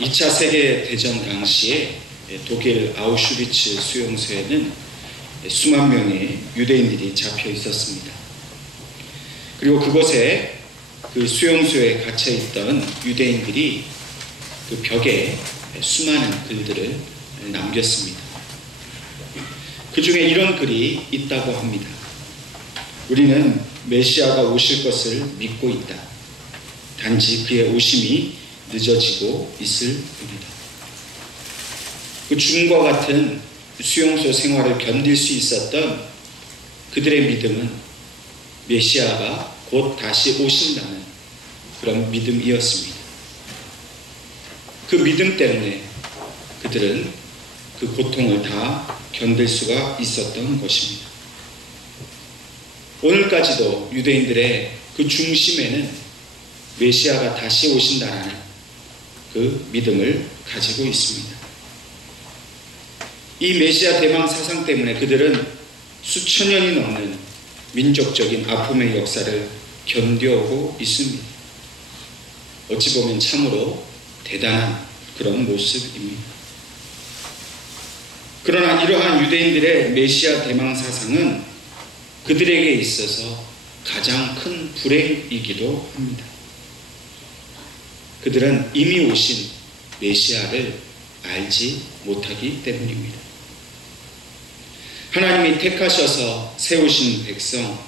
2차 세계대전 당시에 독일 아우슈비츠 수용소에는 수만 명의 유대인들이 잡혀 있었습니다. 그리고 그곳에 그 수용소에 갇혀 있던 유대인들이 그 벽에 수많은 글들을 남겼습니다. 그 중에 이런 글이 있다고 합니다. 우리는 메시아가 오실 것을 믿고 있다. 단지 그의 오심이 늦어지고 있을 뿐이다. 그 죽음과 같은 수용소 생활을 견딜 수 있었던 그들의 믿음은 메시아가 곧 다시 오신다는 그런 믿음이었습니다. 그 믿음 때문에 그들은 그 고통을 다 견딜 수가 있었던 것입니다. 오늘까지도 유대인들의 그 중심에는 메시아가 다시 오신다는 그 믿음을 가지고 있습니다. 이 메시아 대망 사상 때문에 그들은 수천 년이 넘는 민족적인 아픔의 역사를 견뎌오고 있습니다. 어찌 보면 참으로 대단한 그런 모습입니다. 그러나 이러한 유대인들의 메시아 대망 사상은 그들에게 있어서 가장 큰 불행이기도 합니다. 그들은 이미 오신 메시아를 알지 못하기 때문입니다. 하나님이 택하셔서 세우신 백성,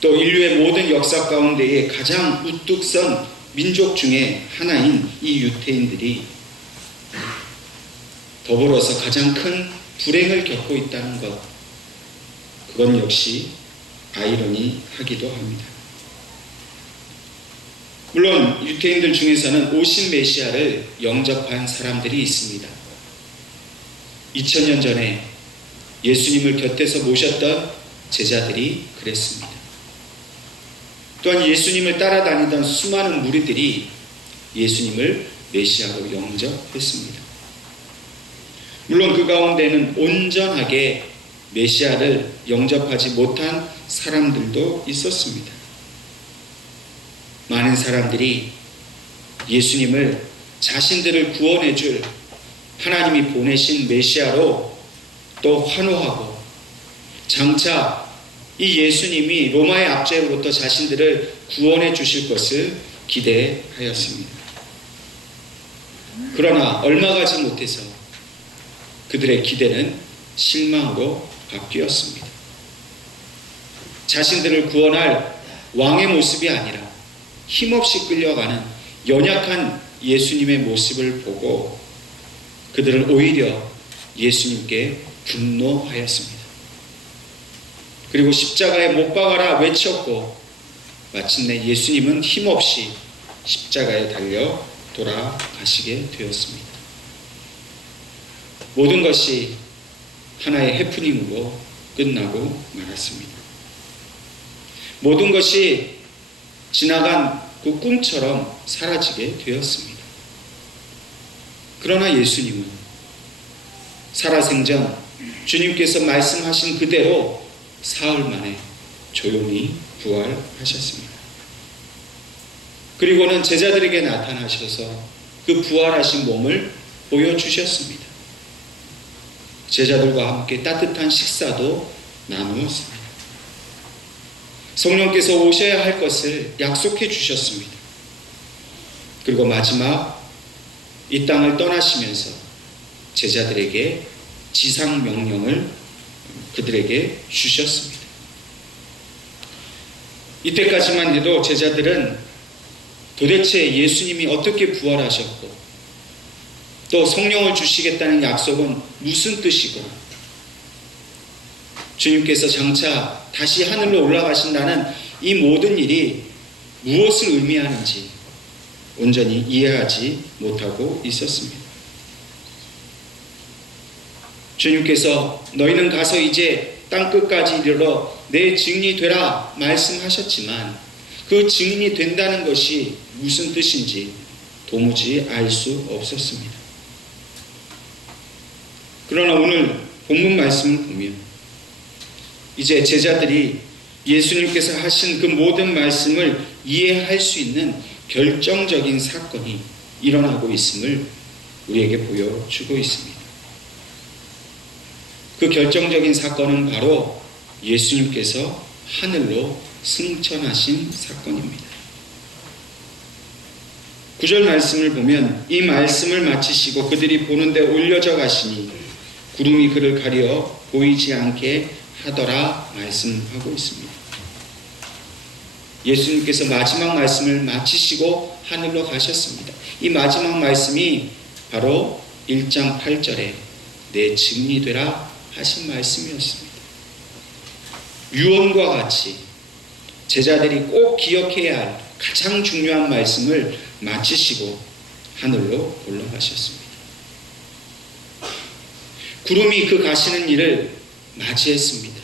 또 인류의 모든 역사 가운데에 가장 우뚝 선 민족 중에 하나인 이 유대인들이 더불어서 가장 큰 불행을 겪고 있다는 것, 그건 역시 아이러니하기도 합니다. 물론 유대인들 중에서는 오신 메시아를 영접한 사람들이 있습니다. 2000년 전에 예수님을 곁에서 모셨던 제자들이 그랬습니다. 또한 예수님을 따라다니던 수많은 무리들이 예수님을 메시아로 영접했습니다. 물론 그 가운데는 온전하게 메시아를 영접하지 못한 사람들도 있었습니다. 많은 사람들이 예수님을 자신들을 구원해 줄 하나님이 보내신 메시아로 또 환호하고 장차 이 예수님이 로마의 압제로부터 자신들을 구원해 주실 것을 기대하였습니다. 그러나 얼마 가지 못해서 그들의 기대는 실망으로 바뀌었습니다. 자신들을 구원할 왕의 모습이 아니라 힘없이 끌려가는 연약한 예수님의 모습을 보고 그들은 오히려 예수님께 분노하였습니다. 그리고 십자가에 못 박아라 외쳤고 마침내 예수님은 힘없이 십자가에 달려 돌아가시게 되었습니다. 모든 것이 하나의 해프닝으로 끝나고 말았습니다. 모든 것이 지나간 그 꿈처럼 사라지게 되었습니다. 그러나 예수님은 살아생전 주님께서 말씀하신 그대로 사흘 만에 조용히 부활하셨습니다. 그리고는 제자들에게 나타나셔서 그 부활하신 몸을 보여주셨습니다. 제자들과 함께 따뜻한 식사도 나누었습니다. 성령께서 오셔야 할 것을 약속해 주셨습니다. 그리고 마지막 이 땅을 떠나시면서 제자들에게 지상 명령을 그들에게 주셨습니다. 이때까지만 해도 제자들은 도대체 예수님이 어떻게 부활하셨고 또 성령을 주시겠다는 약속은 무슨 뜻이고 주님께서 장차 다시 하늘로 올라가신다는 이 모든 일이 무엇을 의미하는지 온전히 이해하지 못하고 있었습니다. 주님께서 너희는 가서 이제 땅끝까지 이르러 내 증인이 되라 말씀하셨지만 그 증인이 된다는 것이 무슨 뜻인지 도무지 알 수 없었습니다. 그러나 오늘 본문 말씀을 보면 이제 제자들이 예수님께서 하신 그 모든 말씀을 이해할 수 있는 결정적인 사건이 일어나고 있음을 우리에게 보여주고 있습니다. 그 결정적인 사건은 바로 예수님께서 하늘로 승천하신 사건입니다. 9절 말씀을 보면 이 말씀을 마치시고 그들이 보는데 올려져 가시니 구름이 그를 가려 보이지 않게 하더라 말씀하고 있습니다. 예수님께서 마지막 말씀을 마치시고 하늘로 가셨습니다. 이 마지막 말씀이 바로 1장 8절에 내 증인이 되라 하신 말씀이었습니다. 유언과 같이 제자들이 꼭 기억해야 할 가장 중요한 말씀을 마치시고 하늘로 올라가셨습니다. 구름이 그 가시는 일을 맞이했습니다.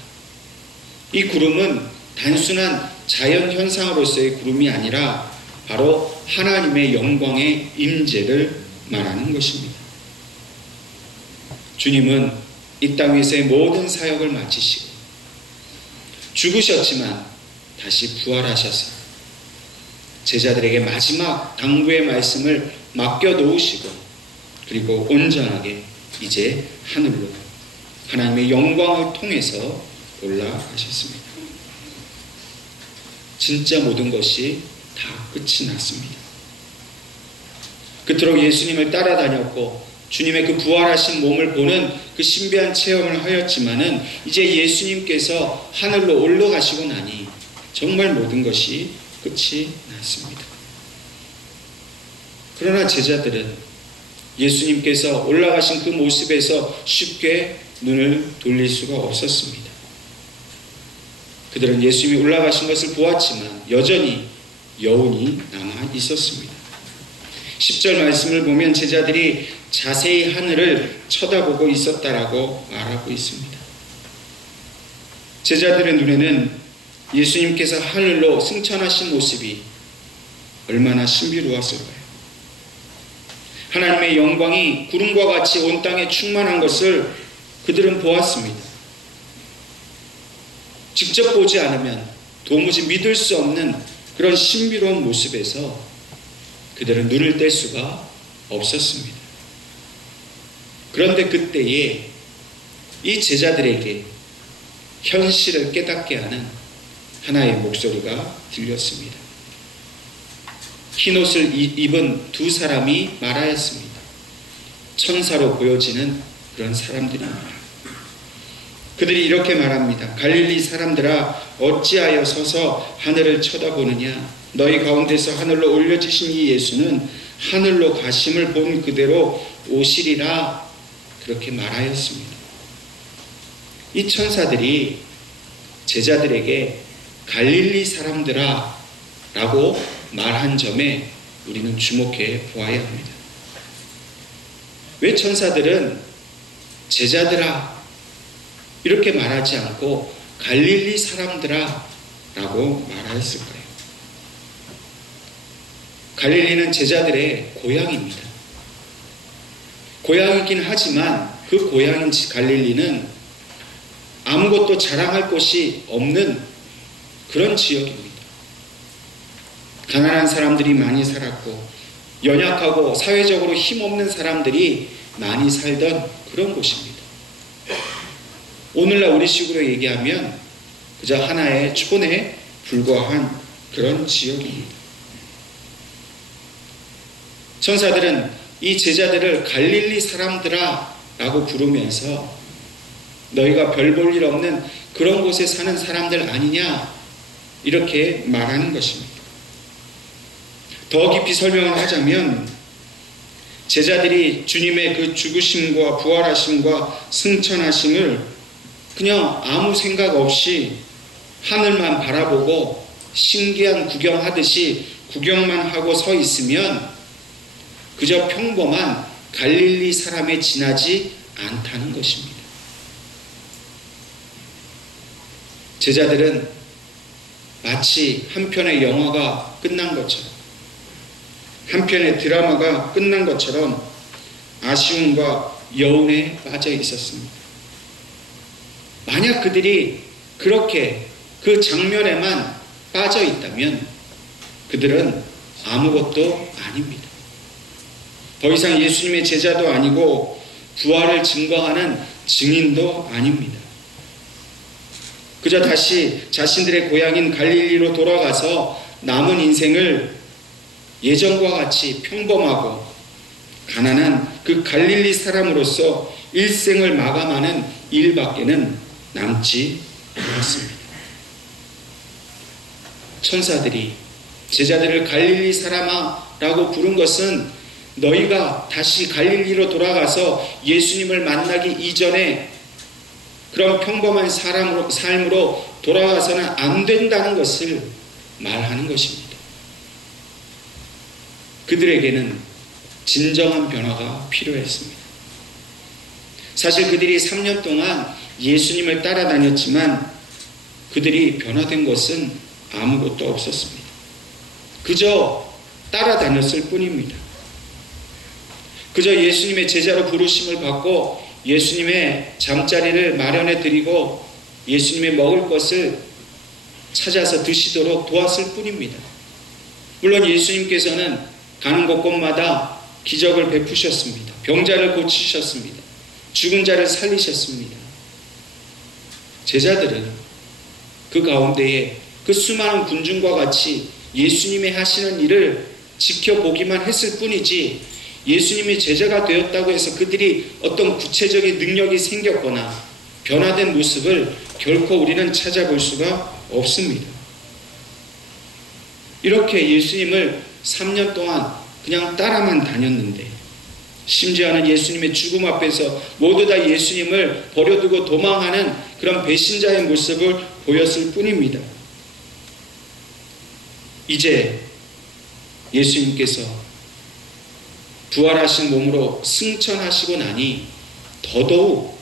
이 구름은 단순한 자연현상으로서의 구름이 아니라 바로 하나님의 영광의 임재를 말하는 것입니다. 주님은 이 땅 위에서의 모든 사역을 마치시고 죽으셨지만 다시 부활하셔서 제자들에게 마지막 당부의 말씀을 맡겨놓으시고 그리고 온전하게 이제 하늘로 하나님의 영광을 통해서 올라가셨습니다. 진짜 모든 것이 다 끝이 났습니다. 그토록 예수님을 따라다녔고 주님의 그 부활하신 몸을 보는 그 신비한 체험을 하였지만은 이제 예수님께서 하늘로 올라가시고 나니 정말 모든 것이 끝이 났습니다. 그러나 제자들은 예수님께서 올라가신 그 모습에서 쉽게 눈을 돌릴 수가 없었습니다. 그들은 예수님이 올라가신 것을 보았지만 여전히 여운이 남아 있었습니다. 10절 말씀을 보면 제자들이 자세히 하늘을 쳐다보고 있었다라고 말하고 있습니다. 제자들의 눈에는 예수님께서 하늘로 승천하신 모습이 얼마나 신비로웠을까요? 하나님의 영광이 구름과 같이 온 땅에 충만한 것을 그들은 보았습니다. 직접 보지 않으면 도무지 믿을 수 없는 그런 신비로운 모습에서 그들은 눈을 뗄 수가 없었습니다. 그런데 그때에 이 제자들에게 현실을 깨닫게 하는 하나의 목소리가 들렸습니다. 흰옷을 입은 두 사람이 말하였습니다. 천사로 보여지는 그런 사람들입니다. 그들이 이렇게 말합니다. 갈릴리 사람들아 어찌하여 서서 하늘을 쳐다보느냐. 너희 가운데서 하늘로 올려지신 이 예수는 하늘로 가심을 본 그대로 오시리라. 그렇게 말하였습니다. 이 천사들이 제자들에게 갈릴리 사람들아 라고 말한 점에 우리는 주목해 보아야 합니다. 왜 천사들은 제자들아 이렇게 말하지 않고 갈릴리 사람들아 라고 말하였을까요? 갈릴리는 제자들의 고향입니다. 고향이긴 하지만 그 고향인 갈릴리는 아무것도 자랑할 곳이 없는 그런 지역입니다. 가난한 사람들이 많이 살았고 연약하고 사회적으로 힘없는 사람들이 많이 살던 그런 곳입니다. 오늘날 우리식으로 얘기하면 그저 하나의 촌에 불과한 그런 지역입니다. 천사들은 이 제자들을 갈릴리 사람들아 라고 부르면서 너희가 별 볼 일 없는 그런 곳에 사는 사람들 아니냐 이렇게 말하는 것입니다. 더 깊이 설명을 하자면 제자들이 주님의 그 죽으심과 부활하심과 승천하심을 그냥 아무 생각 없이 하늘만 바라보고 신기한 구경하듯이 구경만 하고 서 있으면 그저 평범한 갈릴리 사람에 지나지 않다는 것입니다. 제자들은 마치 한 편의 영화가 끝난 것처럼 한 편의 드라마가 끝난 것처럼 아쉬움과 여운에 빠져 있었습니다. 만약 그들이 그렇게 그 장면에만 빠져 있다면 그들은 아무것도 아닙니다. 더 이상 예수님의 제자도 아니고 부활을 증거하는 증인도 아닙니다. 그저 다시 자신들의 고향인 갈릴리로 돌아가서 남은 인생을 예전과 같이 평범하고 가난한 그 갈릴리 사람으로서 일생을 마감하는 일밖에는 남지 않았습니다. 천사들이 제자들을 갈릴리 사람아라고 부른 것은 너희가 다시 갈릴리로 돌아가서 예수님을 만나기 이전에 그런 평범한 삶으로 돌아가서는 안 된다는 것을 말하는 것입니다. 그들에게는 진정한 변화가 필요했습니다. 사실 그들이 3년 동안 예수님을 따라다녔지만 그들이 변화된 것은 아무것도 없었습니다. 그저 따라다녔을 뿐입니다. 그저 예수님의 제자로 부르심을 받고 예수님의 잠자리를 마련해 드리고 예수님의 먹을 것을 찾아서 드시도록 도왔을 뿐입니다. 물론 예수님께서는 가는 곳곳마다 기적을 베푸셨습니다. 병자를 고치셨습니다. 죽은 자를 살리셨습니다. 제자들은 그 가운데에 그 수많은 군중과 같이 예수님이 하시는 일을 지켜보기만 했을 뿐이지 예수님이 제자가 되었다고 해서 그들이 어떤 구체적인 능력이 생겼거나 변화된 모습을 결코 우리는 찾아볼 수가 없습니다. 이렇게 예수님을 3년 동안 그냥 따라만 다녔는데 심지어는 예수님의 죽음 앞에서 모두 다 예수님을 버려두고 도망하는 그런 배신자의 모습을 보였을 뿐입니다. 이제 예수님께서 부활하신 몸으로 승천하시고 나니 더더욱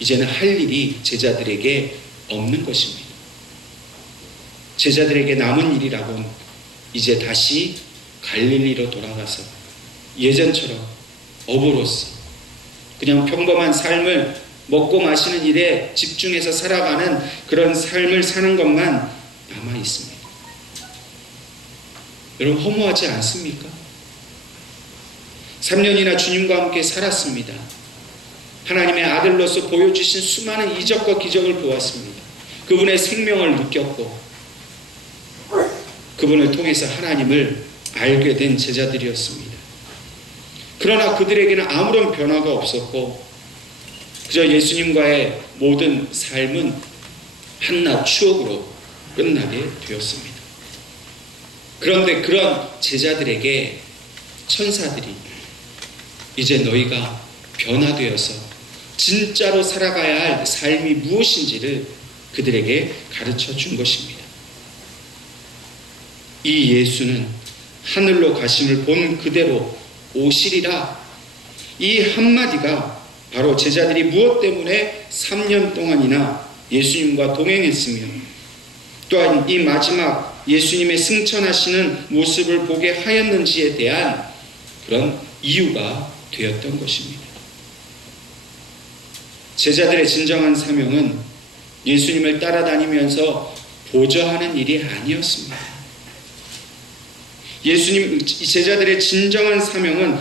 이제는 할 일이 제자들에게 없는 것입니다. 제자들에게 남은 일이라고는 이제 다시 갈릴리로 돌아가서 예전처럼 어부로서 그냥 평범한 삶을 먹고 마시는 일에 집중해서 살아가는 그런 삶을 사는 것만 남아 있습니다. 여러분 허무하지 않습니까? 3년이나 주님과 함께 살았습니다. 하나님의 아들로서 보여주신 수많은 이적과 기적을 보았습니다. 그분의 생명을 느꼈고 그분을 통해서 하나님을 알게 된 제자들이었습니다. 그러나 그들에게는 아무런 변화가 없었고 그저 예수님과의 모든 삶은 한낱 추억으로 끝나게 되었습니다. 그런데 그런 제자들에게 천사들이 이제 너희가 변화되어서 진짜로 살아가야 할 삶이 무엇인지를 그들에게 가르쳐 준 것입니다. 이 예수는 하늘로 가심을 본 그대로 오시리라. 이 한마디가 바로 제자들이 무엇 때문에 3년 동안이나 예수님과 동행했으며 또한 이 마지막 예수님의 승천하시는 모습을 보게 하였는지에 대한 그런 이유가 되었던 것입니다. 제자들의 진정한 사명은 예수님을 따라다니면서 보좌하는 일이 아니었습니다. 제자들의 진정한 사명은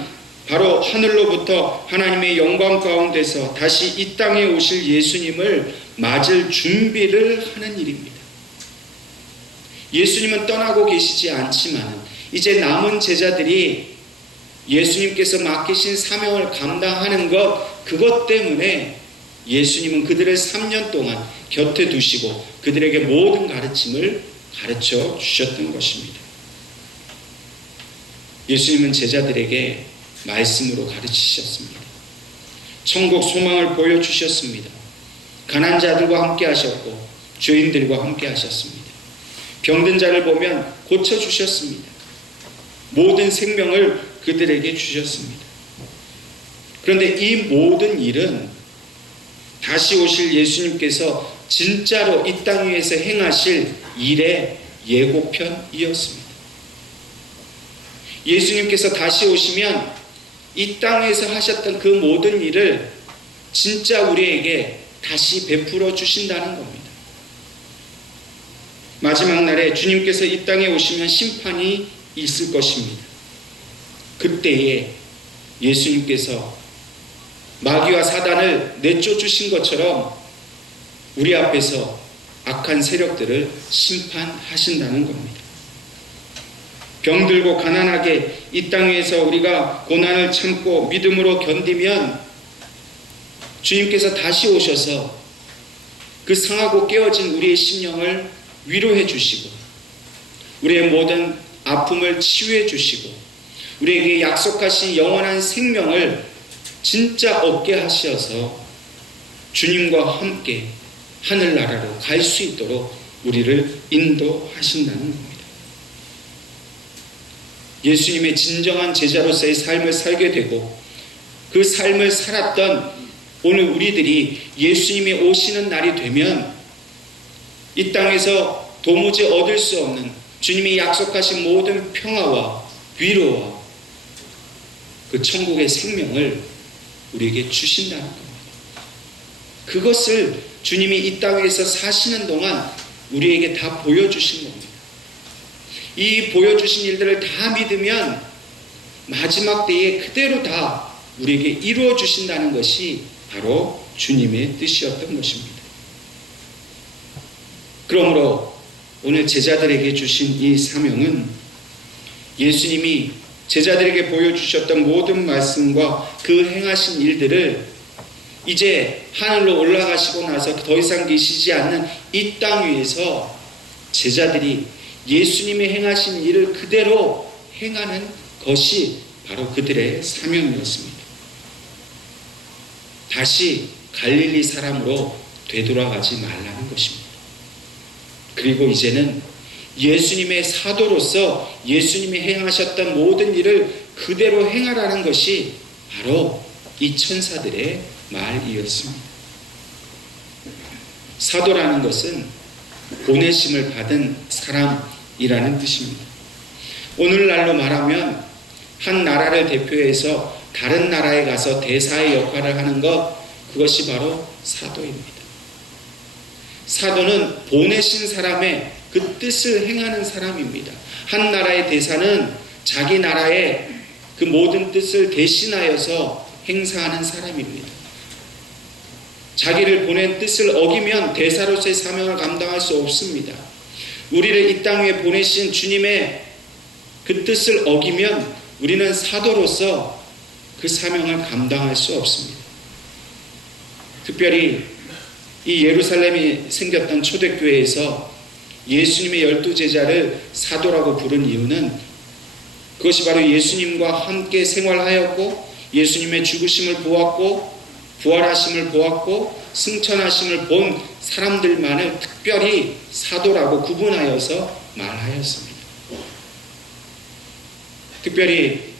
바로 하늘로부터 하나님의 영광 가운데서 다시 이 땅에 오실 예수님을 맞을 준비를 하는 일입니다. 예수님은 떠나고 계시지 않지만 이제 남은 제자들이 예수님께서 맡기신 사명을 감당하는 그것 때문에 예수님은 그들을 3년 동안 곁에 두시고 그들에게 모든 가르침을 가르쳐 주셨던 것입니다. 예수님은 제자들에게 말씀으로 가르치셨습니다. 천국 소망을 보여주셨습니다. 가난한 자들과 함께 하셨고 죄인들과 함께 하셨습니다. 병든 자를 보면 고쳐주셨습니다. 모든 생명을 그들에게 주셨습니다. 그런데 이 모든 일은 다시 오실 예수님께서 진짜로 이 땅 위에서 행하실 일의 예고편이었습니다. 예수님께서 다시 오시면 이 땅에서 하셨던 그 모든 일을 진짜 우리에게 다시 베풀어 주신다는 겁니다. 마지막 날에 주님께서 이 땅에 오시면 심판이 있을 것입니다. 그때에 예수님께서 마귀와 사단을 내쫓으신 것처럼 우리 앞에서 악한 세력들을 심판하신다는 겁니다. 병들고 가난하게 이 땅 위에서 우리가 고난을 참고 믿음으로 견디면 주님께서 다시 오셔서 그 상하고 깨어진 우리의 심령을 위로해 주시고 우리의 모든 아픔을 치유해 주시고 우리에게 약속하신 영원한 생명을 진짜 얻게 하셔서 주님과 함께 하늘나라로 갈 수 있도록 우리를 인도하신다는 겁니다. 예수님의 진정한 제자로서의 삶을 살게 되고 그 삶을 살았던 오늘 우리들이 예수님이 오시는 날이 되면 이 땅에서 도무지 얻을 수 없는 주님이 약속하신 모든 평화와 위로와 그 천국의 생명을 우리에게 주신다는 겁니다. 그것을 주님이 이 땅에서 사시는 동안 우리에게 다 보여주신 겁니다. 이 보여주신 일들을 다 믿으면 마지막 때에 그대로 다 우리에게 이루어 주신다는 것이 바로 주님의 뜻이었던 것입니다. 그러므로 오늘 제자들에게 주신 이 사명은 예수님이 제자들에게 보여주셨던 모든 말씀과 그 행하신 일들을 이제 하늘로 올라가시고 나서 더 이상 계시지 않는 이 땅 위에서 제자들이 예수님이 행하신 일을 그대로 행하는 것이 바로 그들의 사명이었습니다. 다시 갈릴리 사람으로 되돌아가지 말라는 것입니다. 그리고 이제는 예수님의 사도로서 예수님이 행하셨던 모든 일을 그대로 행하라는 것이 바로 이 천사들의 말이었습니다. 사도라는 것은 보내심을 받은 사람이라는 뜻입니다. 오늘날로 말하면 한 나라를 대표해서 다른 나라에 가서 대사의 역할을 하는 것, 그것이 바로 사도입니다. 사도는 보내신 사람의 그 뜻을 행하는 사람입니다. 한 나라의 대사는 자기 나라의 그 모든 뜻을 대신하여서 행사하는 사람입니다. 자기를 보낸 뜻을 어기면 대사로서의 사명을 감당할 수 없습니다. 우리를 이 땅 위에 보내신 주님의 그 뜻을 어기면 우리는 사도로서 그 사명을 감당할 수 없습니다. 특별히 이 예루살렘이 생겼던 초대교회에서 예수님의 12제자를 사도라고 부른 이유는 그것이 바로 예수님과 함께 생활하였고 예수님의 죽으심을 보았고 부활하심을 보았고 승천하심을 본 사람들만을 특별히 사도라고 구분하여서 말하였습니다. 특별히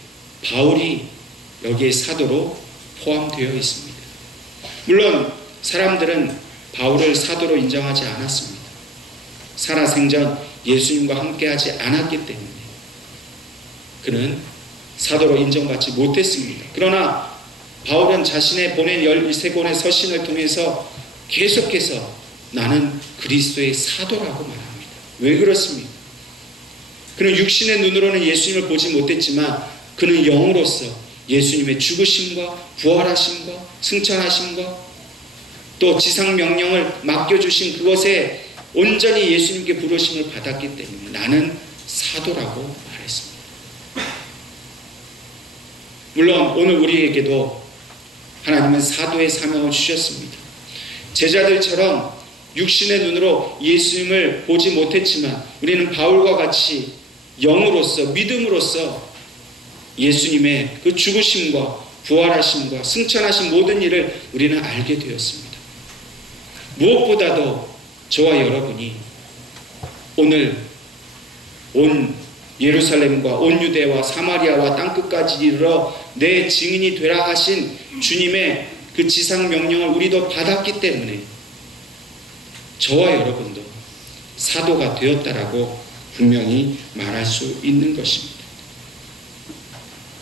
바울이 여기에 사도로 포함되어 있습니다. 물론 사람들은 바울을 사도로 인정하지 않았습니다. 살아생전 예수님과 함께하지 않았기 때문에 그는 사도로 인정받지 못했습니다. 그러나 바울은 자신의 보낸 13권의 서신을 통해서 계속해서 나는 그리스도의 사도라고 말합니다. 왜 그렇습니까? 그는 육신의 눈으로는 예수님을 보지 못했지만 그는 영으로서 예수님의 죽으심과 부활하심과 승천하심과 또 지상명령을 맡겨주신 그것에 온전히 예수님께 부르심을 받았기 때문에 나는 사도라고 말했습니다. 물론 오늘 우리에게도 하나님은 사도의 사명을 주셨습니다. 제자들처럼 육신의 눈으로 예수님을 보지 못했지만 우리는 바울과 같이 영으로서 믿음으로써 예수님의 그 죽으심과 부활하심과 승천하신 모든 일을 우리는 알게 되었습니다. 무엇보다도 저와 여러분이 오늘 온 예루살렘과 온 유대와 사마리아와 땅끝까지 이르러 내 증인이 되라 하신 주님의 그 지상 명령을 우리도 받았기 때문에 저와 여러분도 사도가 되었다라고 분명히 말할 수 있는 것입니다.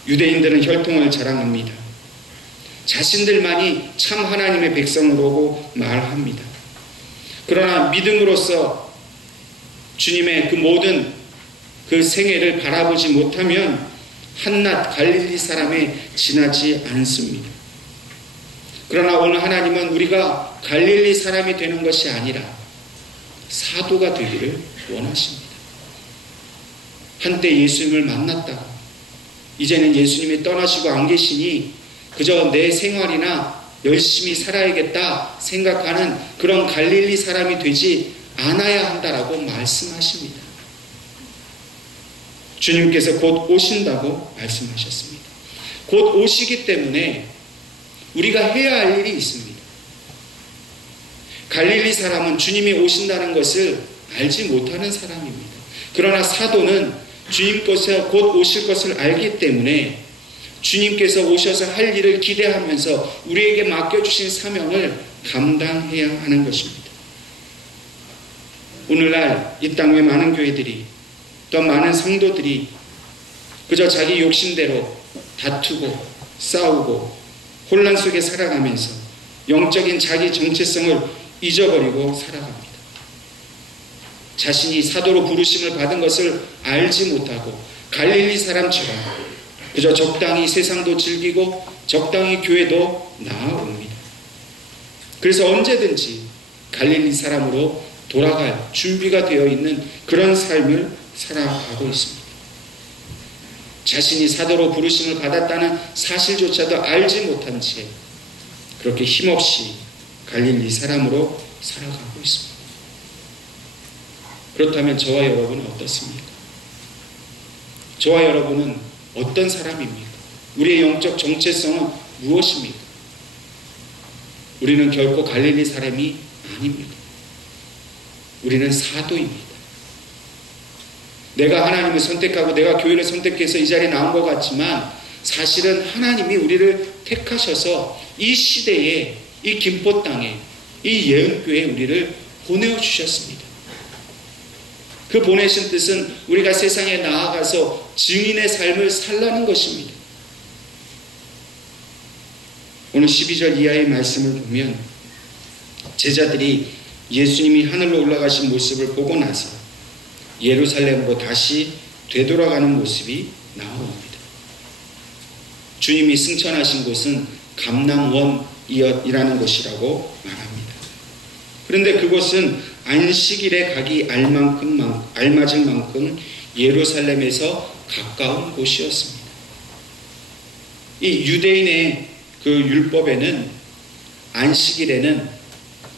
유대인들은 혈통을 자랑합니다. 자신들만이 참 하나님의 백성으로고 말합니다. 그러나 믿음으로써 주님의 그 모든 그 생애를 바라보지 못하면 한낱 갈릴리 사람에 지나지 않습니다. 그러나 오늘 하나님은 우리가 갈릴리 사람이 되는 것이 아니라 사도가 되기를 원하십니다. 한때 예수님을 만났다고 이제는 예수님이 떠나시고 안 계시니 그저 내 생활이나 열심히 살아야겠다 생각하는 그런 갈릴리 사람이 되지 않아야 한다라고 말씀하십니다. 주님께서 곧 오신다고 말씀하셨습니다. 곧 오시기 때문에 우리가 해야 할 일이 있습니다. 갈릴리 사람은 주님이 오신다는 것을 알지 못하는 사람입니다. 그러나 사도는 주님께서 곧 오실 것을 알기 때문에 주님께서 오셔서 할 일을 기대하면서 우리에게 맡겨주신 사명을 감당해야 하는 것입니다. 오늘날 이 땅의 많은 교회들이 또 많은 성도들이 그저 자기 욕심대로 다투고 싸우고 혼란 속에 살아가면서 영적인 자기 정체성을 잊어버리고 살아갑니다. 자신이 사도로 부르심을 받은 것을 알지 못하고 갈릴리 사람처럼 그저 적당히 세상도 즐기고 적당히 교회도 나아옵니다. 그래서 언제든지 갈릴리 사람으로 돌아갈 준비가 되어 있는 그런 삶을 살아가고 있습니다. 자신이 사도로 부르심을 받았다는 사실조차도 알지 못한 채 그렇게 힘없이 갈릴리 사람으로 살아가고 있습니다. 그렇다면 저와 여러분은 어떻습니까? 저와 여러분은 어떤 사람입니까? 우리의 영적 정체성은 무엇입니까? 우리는 결코 갈릴리 사람이 아닙니다. 우리는 사도입니다. 내가 하나님을 선택하고 내가 교회를 선택해서 이 자리에 나온 것 같지만 사실은 하나님이 우리를 택하셔서 이 시대에 이 김포 땅에 이 예언교회에 우리를 보내주셨습니다. 그 보내신 뜻은 우리가 세상에 나아가서 증인의 삶을 살라는 것입니다. 오늘 12절 이하의 말씀을 보면 제자들이 예수님이 하늘로 올라가신 모습을 보고 나서 예루살렘으로 다시 되돌아가는 모습이 나옵니다. 주님이 승천하신 곳은 감람원이라는 곳이라고 말합니다. 그런데 그곳은 안식일에 가기 알맞을 만큼 예루살렘에서 가까운 곳이었습니다. 이 유대인의 그 율법에는 안식일에는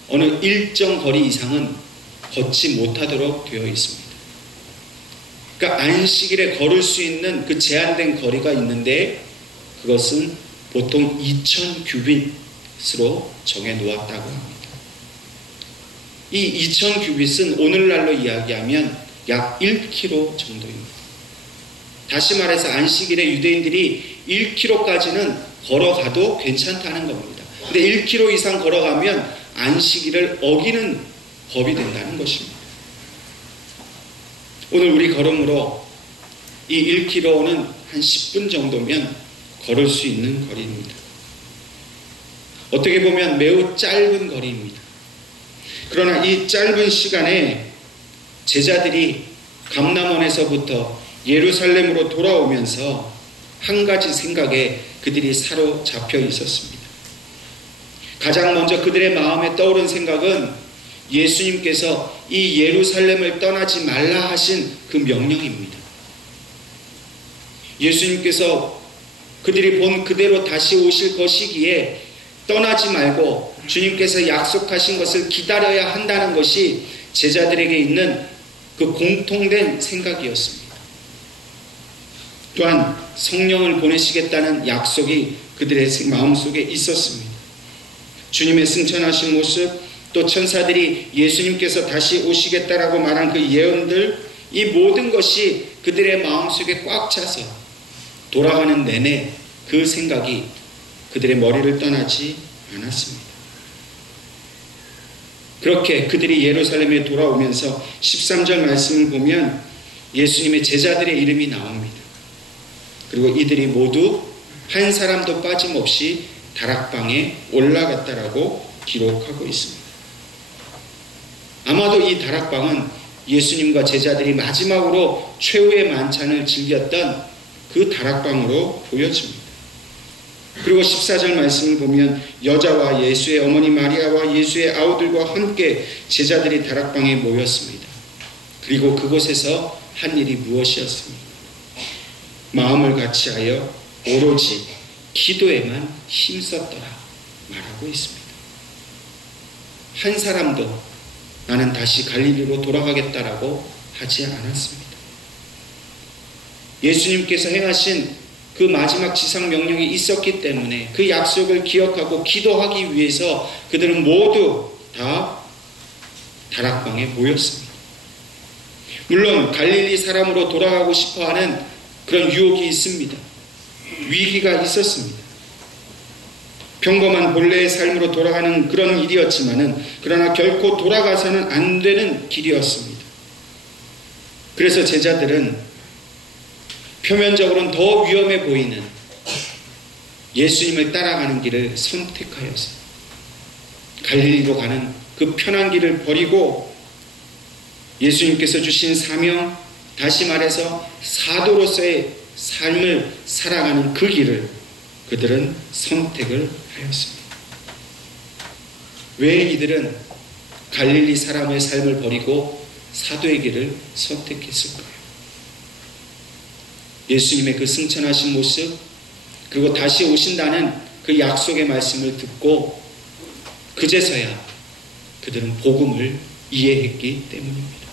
어느 일정 거리 이상은 걷지 못하도록 되어 있습니다. 그러니까 안식일에 걸을 수 있는 그 제한된 거리가 있는데 그것은 보통 2000규빗으로 정해 놓았다고 합니다. 이 2000규빗은 오늘날로 이야기하면 약 1km 정도입니다. 다시 말해서 안식일에 유대인들이 1km까지는 걸어가도 괜찮다는 겁니다. 근데 1km 이상 걸어가면 안식일을 어기는 법이 된다는 것입니다. 오늘 우리 걸음으로 이 1km는 한 10분 정도면 걸을 수 있는 거리입니다. 어떻게 보면 매우 짧은 거리입니다. 그러나 이 짧은 시간에 제자들이 감람원에서부터 예루살렘으로 돌아오면서 한 가지 생각에 그들이 사로잡혀 있었습니다. 가장 먼저 그들의 마음에 떠오른 생각은 예수님께서 이 예루살렘을 떠나지 말라 하신 그 명령입니다. 예수님께서 그들이 본 그대로 다시 오실 것이기에 떠나지 말고 주님께서 약속하신 것을 기다려야 한다는 것이 제자들에게 있는 그 공통된 생각이었습니다. 또한 성령을 보내시겠다는 약속이 그들의 마음속에 있었습니다. 주님의 승천하신 모습, 또 천사들이 예수님께서 다시 오시겠다라고 말한 그 예언들, 이 모든 것이 그들의 마음속에 꽉 차서 돌아가는 내내 그 생각이 그들의 머리를 떠나지 않았습니다. 그렇게 그들이 예루살렘에 돌아오면서 13절 말씀을 보면 예수님의 제자들의 이름이 나옵니다. 그리고 이들이 모두 한 사람도 빠짐없이 다락방에 올라갔다라고 기록하고 있습니다. 아마도 이 다락방은 예수님과 제자들이 마지막으로 최후의 만찬을 즐겼던 그 다락방으로 보여집니다. 그리고 14절 말씀을 보면 여자와 예수의 어머니 마리아와 예수의 아우들과 함께 제자들이 다락방에 모였습니다. 그리고 그곳에서 한 일이 무엇이었습니까? 마음을 같이하여 오로지 기도에만 힘썼더라 말하고 있습니다. 한 사람도 나는 다시 갈릴리로 돌아가겠다라고 하지 않았습니다. 예수님께서 행하신 그 마지막 지상 명령이 있었기 때문에 그 약속을 기억하고 기도하기 위해서 그들은 모두 다 다락방에 모였습니다. 물론 갈릴리 사람으로 돌아가고 싶어하는 그런 유혹이 있습니다. 위기가 있었습니다. 평범한 본래의 삶으로 돌아가는 그런 일이었지만은 그러나 결코 돌아가서는 안 되는 길이었습니다. 그래서 제자들은 표면적으로는 더 위험해 보이는 예수님을 따라가는 길을 선택하여서 갈릴리로 가는 그 편한 길을 버리고 예수님께서 주신 사명, 다시 말해서 사도로서의 삶을 살아가는 그 길을 그들은 선택을 하였습니다. 왜 이들은 갈릴리 사람의 삶을 버리고 사도의 길을 선택했을까요? 예수님의 그 승천하신 모습, 그리고 다시 오신다는 그 약속의 말씀을 듣고 그제서야 그들은 복음을 이해했기 때문입니다.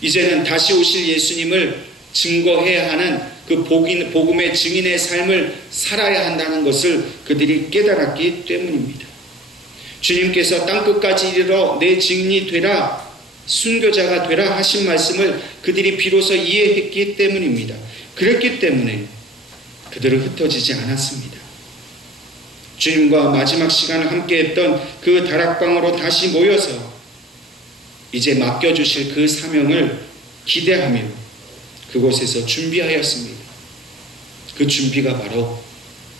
이제는 다시 오실 예수님을 증거해야 하는 그 복음의 증인의 삶을 살아야 한다는 것을 그들이 깨달았기 때문입니다. 주님께서 땅끝까지 이르러 내 증인이 되라, 순교자가 되라 하신 말씀을 그들이 비로소 이해했기 때문입니다. 그랬기 때문에 그들은 흩어지지 않았습니다. 주님과 마지막 시간을 함께했던 그 다락방으로 다시 모여서 이제 맡겨주실 그 사명을 기대하며 그곳에서 준비하였습니다. 그 준비가 바로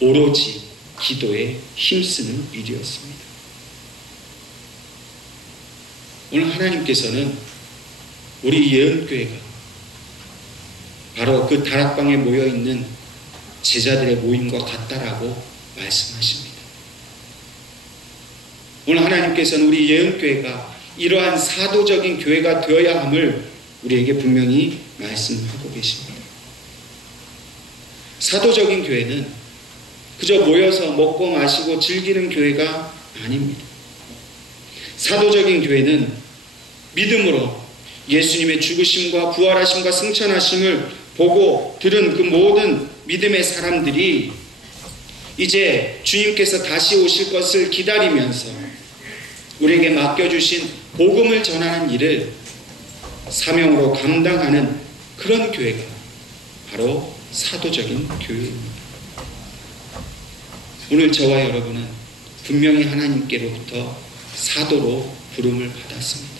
오로지 기도에 힘쓰는 일이었습니다. 오늘 하나님께서는 우리 예언교회가 바로 그 다락방에 모여있는 제자들의 모임과 같다라고 말씀하십니다. 오늘 하나님께서는 우리 예언교회가 이러한 사도적인 교회가 되어야 함을 우리에게 분명히 말씀하고 계십니다. 사도적인 교회는 그저 모여서 먹고 마시고 즐기는 교회가 아닙니다. 사도적인 교회는 믿음으로 예수님의 죽으심과 부활하심과 승천하심을 보고 들은 그 모든 믿음의 사람들이 이제 주님께서 다시 오실 것을 기다리면서 우리에게 맡겨주신 복음을 전하는 일을 사명으로 감당하는 그런 교회가 바로 사도적인 교회입니다. 오늘 저와 여러분은 분명히 하나님께로부터 사도로 부름을 받았습니다.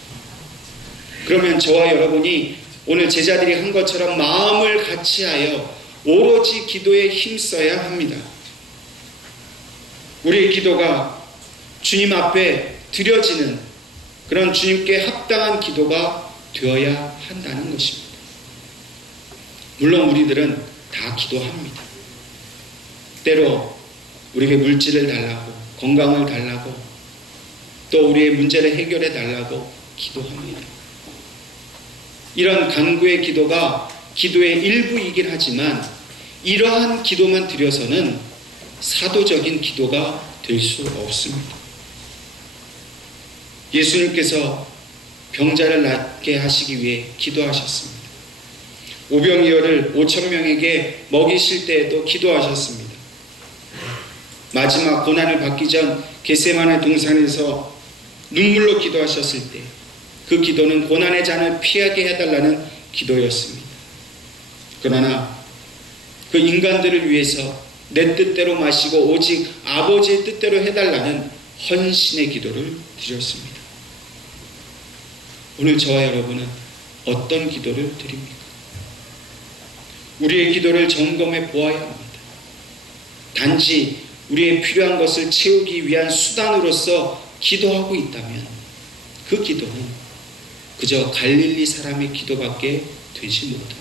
그러면 저와 여러분이 오늘 제자들이 한 것처럼 마음을 같이하여 오로지 기도에 힘써야 합니다. 우리의 기도가 주님 앞에 드려지는 그런 주님께 합당한 기도가 되어야 한다는 것입니다. 물론 우리들은 다 기도합니다. 때로 우리에게 물질을 달라고, 건강을 달라고, 또 우리의 문제를 해결해 달라고 기도합니다. 이런 간구의 기도가 기도의 일부이긴 하지만 이러한 기도만 드려서는 사도적인 기도가 될 수 없습니다. 예수님께서 병자를 낫게 하시기 위해 기도하셨습니다. 오병이어를 5,000명에게 먹이실 때에도 기도하셨습니다. 마지막 고난을 받기 전 겟세마네 동산에서 눈물로 기도하셨을 때 그 기도는 고난의 잔을 피하게 해달라는 기도였습니다. 그러나 그 인간들을 위해서 내 뜻대로 마시고 오직 아버지의 뜻대로 해달라는 헌신의 기도를 드렸습니다. 오늘 저와 여러분은 어떤 기도를 드립니까? 우리의 기도를 점검해 보아야 합니다. 단지 우리의 필요한 것을 채우기 위한 수단으로서 기도하고 있다면 그 기도는 그저 갈릴리 사람의 기도밖에 되지 못합니다.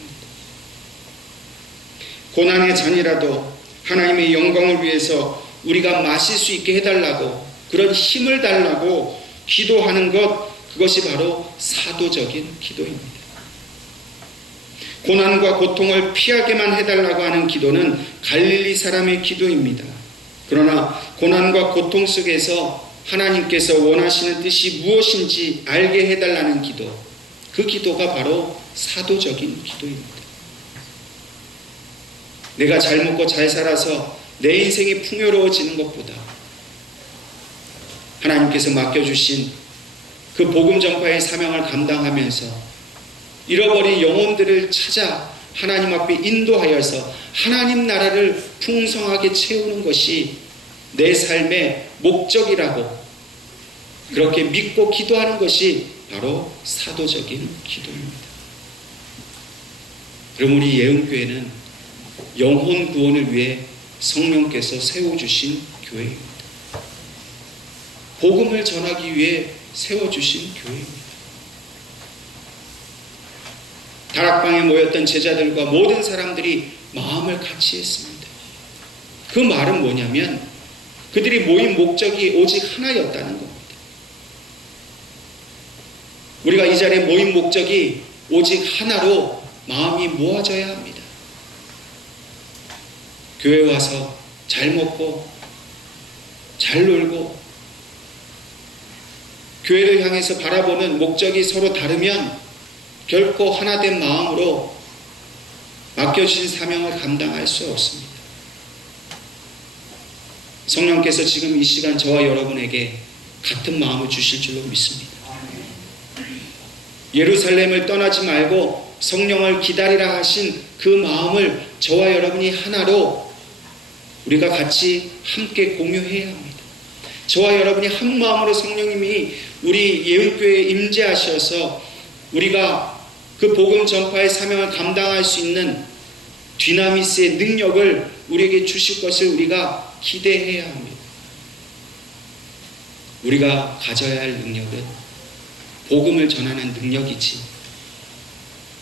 고난의 잔이라도 하나님의 영광을 위해서 우리가 마실 수 있게 해달라고, 그런 힘을 달라고 기도하는 것, 그것이 바로 사도적인 기도입니다. 고난과 고통을 피하게만 해달라고 하는 기도는 갈릴리 사람의 기도입니다. 그러나 고난과 고통 속에서 하나님께서 원하시는 뜻이 무엇인지 알게 해달라는 기도, 그 기도가 바로 사도적인 기도입니다. 내가 잘 먹고 잘 살아서 내 인생이 풍요로워지는 것보다 하나님께서 맡겨주신 그 복음 전파의 사명을 감당하면서 잃어버린 영혼들을 찾아 하나님 앞에 인도하여서 하나님 나라를 풍성하게 채우는 것이 내 삶의 목적이라고 그렇게 믿고 기도하는 것이 바로 사도적인 기도입니다. 그럼 우리 예은교회는 영혼 구원을 위해 성령께서 세워주신 교회입니다. 복음을 전하기 위해 세워주신 교회입니다. 다락방에 모였던 제자들과 모든 사람들이 마음을 같이 했습니다. 그 말은 뭐냐면 그들이 모인 목적이 오직 하나였다는 겁니다. 우리가 이 자리에 모인 목적이 오직 하나로 마음이 모아져야 합니다. 교회 와서 잘 먹고 잘 놀고 교회를 향해서 바라보는 목적이 서로 다르면 결코 하나된 마음으로 맡겨주신 사명을 감당할 수 없습니다. 성령께서 지금 이 시간 저와 여러분에게 같은 마음을 주실 줄로 믿습니다. 예루살렘을 떠나지 말고 성령을 기다리라 하신 그 마음을 저와 여러분이 하나로 우리가 같이 함께 공유해야 합니다. 저와 여러분이 한 마음으로 성령님이 우리 예은교회에 임재하셔서 우리가 그 복음 전파의 사명을 감당할 수 있는 디나미스의 능력을 우리에게 주실 것을 우리가 기대해야 합니다. 우리가 가져야 할 능력은 복음을 전하는 능력이지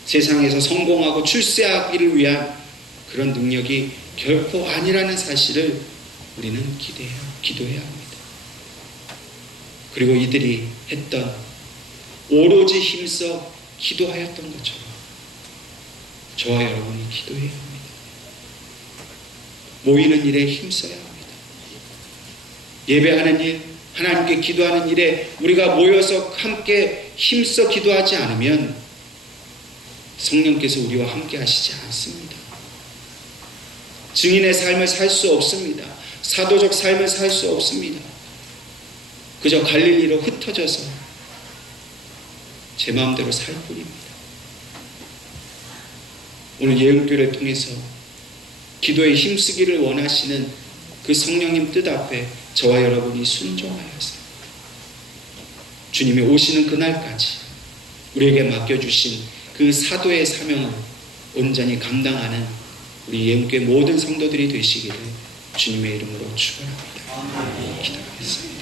세상에서 성공하고 출세하기를 위한 그런 능력이 결코 아니라는 사실을 우리는 기도해야 합니다. 그리고 이들이 했던 오로지 힘써 기도하였던 것처럼 저와 여러분이 기도해야 합니다. 모이는 일에 힘써야 합니다. 예배하는 일, 하나님께 기도하는 일에 우리가 모여서 함께 힘써 기도하지 않으면 성령께서 우리와 함께 하시지 않습니다. 증인의 삶을 살 수 없습니다. 사도적 삶을 살 수 없습니다. 그저 갈릴리로 흩어져서 제 마음대로 살 뿐입니다. 오늘 예은교회를 통해서 기도에 힘쓰기를 원하시는 그 성령님 뜻 앞에 저와 여러분이 순종하여서 주님이 오시는 그날까지 우리에게 맡겨주신 그 사도의 사명을 온전히 감당하는 우리 예은교회 모든 성도들이 되시기를 주님의 이름으로 축원합니다. 기도하겠습니다.